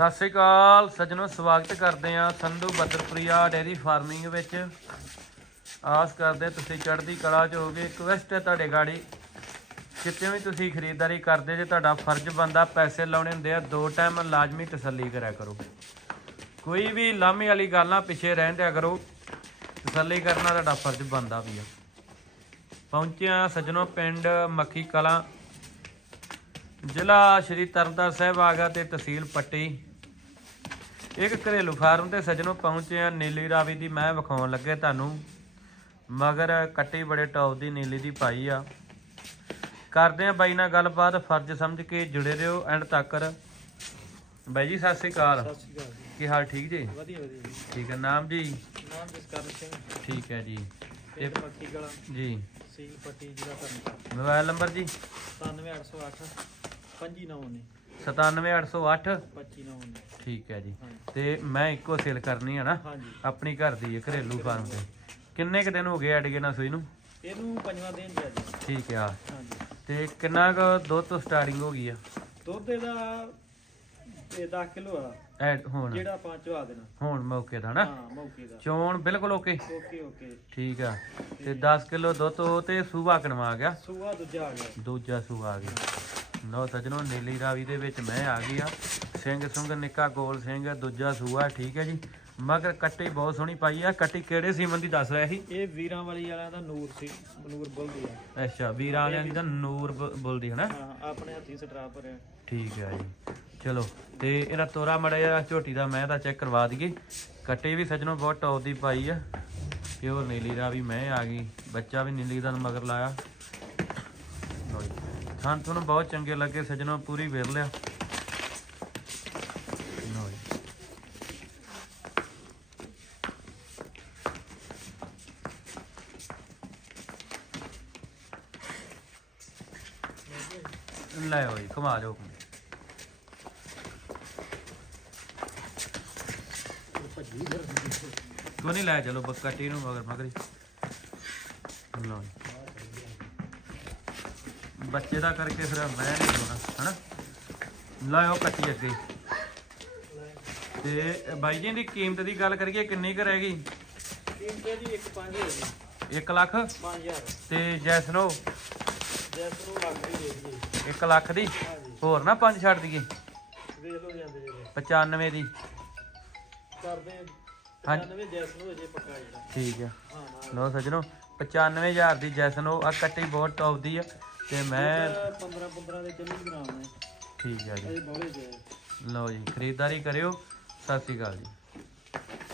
ਸਤਿ ਸ੍ਰੀ ਅਕਾਲ ਸੱਜਣੋ, ਸਵਾਗਤ ਕਰਦੇ ਆ ਸੰਧੂ ਬੱਦਰਪੁਰੀਆ ਡੇਰੀ ਫਾਰਮਿੰਗ ਵਿੱਚ। ਆਸ ਕਰਦੇ ਤੁਸੀਂ ਚੜ੍ਹਦੀ ਕਲਾ ਚ ਹੋਗੇ ਰਿਕਵੈਸਟ ਹੈ ਤੁਹਾਡੇ ਗਾੜੀ, ਕਿਤੇ ਵੀ ਤੁਸੀਂ ਖਰੀਦਦਾਰੀ ਕਰਦੇ ਜੇ ਤੁਹਾਡਾ ਫਰਜ਼ ਬੰਦਾ ਪੈਸੇ ਲਾਉਣੇ ਹੁੰਦੇ ਆ, ਦੋ ਟਾਈਮ ਲਾਜ਼ਮੀ ਤਸੱਲੀ ਕਰਿਆ ਕਰੋ। ਕੋਈ ਵੀ ਲਾਮੇ ਵਾਲੀ ਗੱਲ ਨਾ ਪਿੱਛੇ ਰਹਿਣ ਦਿਆ ਕਰੋ, ਤਸੱਲੀ ਕਰਨਾ ਤੁਹਾਡਾ ਫਰਜ਼ ਬੰਦਾ ਵੀ ਆ। ਪਹੁੰਚਿਆ ਸੱਜਣੋ ਪਿੰਡ ਮੱਖੀ ਕਲਾਂ। ਜ਼ਿਲ੍ਹਾ ਸ਼੍ਰੀ ਤਰਨਤਾਰਨ ਸਾਹਿਬ ਆ ਗਿਆ ਤੇ ਤਹਿਸੀਲ ਪੱਟੀ। ਇੱਕ ਘਰੇਲੂ ਫਾਰਮ ਤੇ ਸੱਜਣੋਂ ਪਹੁੰਚੇ ਆ ਨੀਲੀ ਰਾਵੀ ਦੀ। ਮੈਂ ਵਿਖਾਉਣ ਲੱਗੇ ਤੁਹਾਨੂੰ ਮਗਰ ਕੱਟੀ ਬੜੇ ਟੌਪ ਦੀ ਨੀਲੀ ਦੀ ਪਾਈ ਆ। ਕਰਦੇ ਆ ਬਾਈ ਨਾਲ ਗੱਲਬਾਤ ਫਰਜ਼ ਸਮਝ ਕੇ ਜੁੜੇ ਰਹੋ ਐਂਡ ਤੱਕ। ਬਾਈ ਜੀ ਸਤਿ ਸ੍ਰੀ ਅਕਾਲ। ਸਤਿ ਸ਼੍ਰੀ ਅਕਾਲ ਜੀ। ਕੀ ਹਾਲ ਠੀਕ ਜੀ? ਵਧੀਆ ਵਧੀਆ ਜੀ। ਠੀਕ ਹੈ ਨਾਮ ਜੀ? ਨਾਮ ਜਸਕਰਨ ਸਿੰਘ। ਠੀਕ ਹੈ ਜੀ। ਪਿੰਡ ਮੱਕੀ ਕਲਾ। ਜੀ। ਸੀਲ ਪੱਟੀ ਜ਼ਿਲ੍ਹਾ ਤਰਨਤਾਰਨ ਮੋਬਾਈਲ ਨੰਬਰ ਜੀ? 97808 25919 97808 25919 ਠੀਕ ਹੈ ਜੀ। ਤੇ ਮੈਂ ਇੱਕੋ ਸੇਲ ਕਰਨੀ ਹੈ ਨਾ। ਹਾਂਜੀ। ਆਪਣੀ ਘਰ ਦੀ ਹੈ ਘਰੇਲੂ ਫਾਰਮ ਤੇ। ਕਿੰਨੇ ਕੁ ਦਿਨ ਹੋ ਗਏ ਅੜਗੇ ਨਾ ਸੂਈ ਨੂੰ? ਇਹਨੂੰ ਪੰਜਵਾਂ ਦਿਨ ਜੀ ਠੀਕ ਆ। ਹਾਂਜੀ। ਤੇ ਕਿੰਨਾ ਕੁ ਦੁੱਧ ਤੋਂ ਸਟਾਰਟਿੰਗ ਹੋ ਗਈ ਆ? ਦੁੱਧ ਇਹਦਾ ਇਹ 10 ਕਿਲੋ ਆ। ਐਡ ਹੁਣ। ਜਿਹੜਾ ਆਪਾਂ ਚਵਾ ਦੇਣਾ। ਹੁਣ ਮੌਕੇ ਦਾ ਨਾ? ਹਾਂ ਮੌਕੇ ਦਾ। ਚੋਣ ਬਿਲਕੁਲ ਓਕੇ? Okay okay. ਠੀਕ ਆ। ਤੇ 10 ਕਿਲੋ ਦੁੱਧ ਤੋਂ ਤੇ ਸੂਬਾ ਕਣਵਾ ਗਿਆ? ਸੂਆ ਦੂਜਾ ਆ ਗਿਆ। ਦੂਜਾ ਸੂਆ ਆ ਗਿਆ। ਨੋ ਸਜਣੋ ਨੀਲੀ ਰਾਵੀ ਦੇ ਵਿੱਚ ਮੈਂ ਆ ਗਈ ਆ। ਸਿੰਘ ਸੁੰਗ ਨਿੱਕਾ ਗੋਲ ਸਿੰਘ ਦੂਜਾ ਸੂਆ ਠੀਕ ਹੈ ਜੀ। ਮਗਰ ਕੱਟੀ ਬਹੁਤ ਸੋਹਣੀ ਪਾਈ ਆ। ਕੱਟੀ ਕਿਹੜੇ ਸੀਮਨ ਦੀ ਦੱਸ ਰਿਹਾ ਸੀ? ਇਹ ਵੀਰਾਂ ਵਾਲੀ ਵਾਲਿਆਂ ਦਾ ਨੂਰ ਸੀ ਨੂਰ ਬੁੱਲਦੀ ਆ। ਅੱਛਾ ਵੀਰਾਂ ਵਾਲਿਆਂ ਦੀ ਤਾਂ ਨੂਰ ਬੋਲਦੀ ਹਨਾ? ਹਾਂ ਆਪਣੇ ਹੱਥੀ ਸਟਰਾਪ ਭਰਿਆ। ਠੀਕ ਹੈ ਜੀ। ਚਲੋ ਤੇ ਇਹਦਾ ਤੋਰਾ ਮੜਿਆ ਝੋਟੀ ਦਾ ਮੈਂ ਤਾਂ ਚੈੱਕ ਕਰਵਾ ਦਈਏ। ਕੱਟੇ ਵੀ ਸੱਜਣੋਂ ਬਹੁਤ ਟੌਪ ਦੀ ਪਾਈ ਆ। ਪਿਓਰ ਨੀਲੀ ਦਾ ਵੀ ਮੈਂ ਆ ਗਈ। ਬੱਚਾ ਵੀ ਨੀਲੀ ਦਾ ਮਗਰ ਲਾਇਆ। ਲਓ। ਥਾਂ ਤੁਹਾਨੂੰ ਬਹੁਤ ਚੰਗੇ ਲੱਗੇ, ਸੱਜਣੋਂ ਪੂਰੀ ਵੇਰ ਲਿਆ। ਲਓ ਜੀ। ਲੈ ਹੋਈ ਕਮਾ ਜਾਓ ਕੋਈ ਨਹੀਂ ਲੈ, ਚਲੋ ਬੱਕਾ ਟੀ ਨੂੰ ਮਗਰ ਮਗਰੀ ਲਓ ਬੱਚੇ ਦਾ ਕਰਕੇ ਫਿਰ ਮੈਂ ਨਹੀਂ ਹੋਣਾ ਹਨਾ? ਲਾਓ ਕੱਟੀ ਅੱਗੇ। ਤੇ ਬਾਈ ਜੀ ਦੀ ਕੀਮਤ ਦੀ ਗੱਲ ਕਰੀਏ ਕਿੰਨੀ ਕੁ ਰਹਿ ਗਈ? ਕੀਮਤ ਇਹਦੀ 1.5 ਹੋ ਗਈ। 1 ਲੱਖ? 5000 ਤੇ ਜੈਸਨੋ? ਜੈਸ ਨੂੰ ਲੱਗ ਰਹੀ ਦੇ ਜੀ 1 ਲੱਖ ਦੀ? ਹੋਰ ਨਾ ਪੰਜ ਛੱਡ ਦਈਏ? ਵੇਖ ਲਓ ਜਾਂਦੇ ਜਿਹੜੇ। 95 ਦੀ। ਕਰਦੇ ਹਾਂਜੀ। 95 ਜੈਸ ਨੂੰ ਅਜੇ ਪੱਕਾ ਜਿਹੜਾ। ਠੀਕ ਆ। ਹਾਂ ਨਾ ਲੋ ਸੱਜਣੋ 95000 ਦੀ ਜੈਸਨੋ ਆ ਕੱਟੀ ਬਹੁਤ ਟੌਪ ਦੀ ਆ। ਤੇ ਮੈਂ 15 15 ਦੇ ਚੱਲੀ ਗ੍ਰਾਮ ਨੇ ਠੀਕ ਜੀ। ਬੋਲੇ ਜੇ ਲਓ ਜੀ ਖਰੀਦਦਾਰੀ ਕਰਿਓ। ਸਤਿ ਸ਼੍ਰੀ ਅਕਾਲ ਜੀ।